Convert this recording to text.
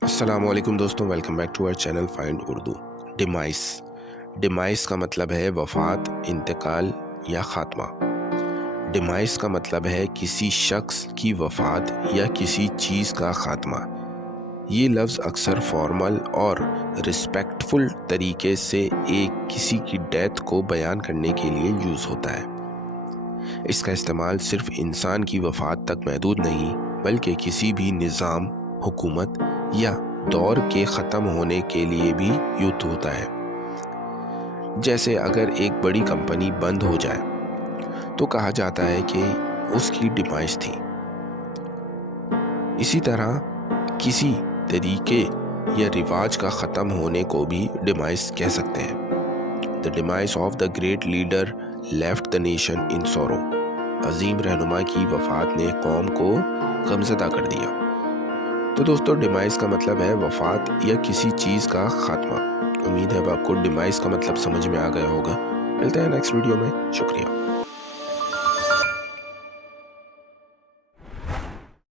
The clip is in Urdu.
السلام علیکم دوستوں، welcome back to our channel find Urdu. Demise کا مطلب ہے وفات، انتقال یا خاتمہ۔ ڈیمائس کا مطلب ہے کسی شخص کی وفات یا کسی چیز کا خاتمہ۔ یہ لفظ اکثر فارمل اور رسپیکٹفل طریقے سے کسی کی ڈیتھ کو بیان کرنے کے لیے یوز ہوتا ہے۔ اس کا استعمال صرف انسان کی وفات تک محدود نہیں، بلکہ کسی بھی نظام، حکومت یا دور کے ختم ہونے کے لیے بھی یوز ہوتا ہے۔ جیسے اگر ایک بڑی کمپنی بند ہو جائے تو کہا جاتا ہے کہ اس کی ڈیمائس تھی۔ اسی طرح کسی طریقے یا رواج کا ختم ہونے کو بھی ڈیمائس کہہ سکتے ہیں۔ The demise of the great leader left the nation in sorrow۔ عظیم رہنما کی وفات نے قوم کو غمزدہ کر دیا۔ تو دوستو، ڈیمائس کا مطلب ہے وفات یا کسی چیز کا خاتمہ۔ امید ہے آپ کو ڈیمائس کا مطلب سمجھ میں آ گیا ہوگا۔ ملتے ہیں نیکسٹ ویڈیو میں، شکریہ۔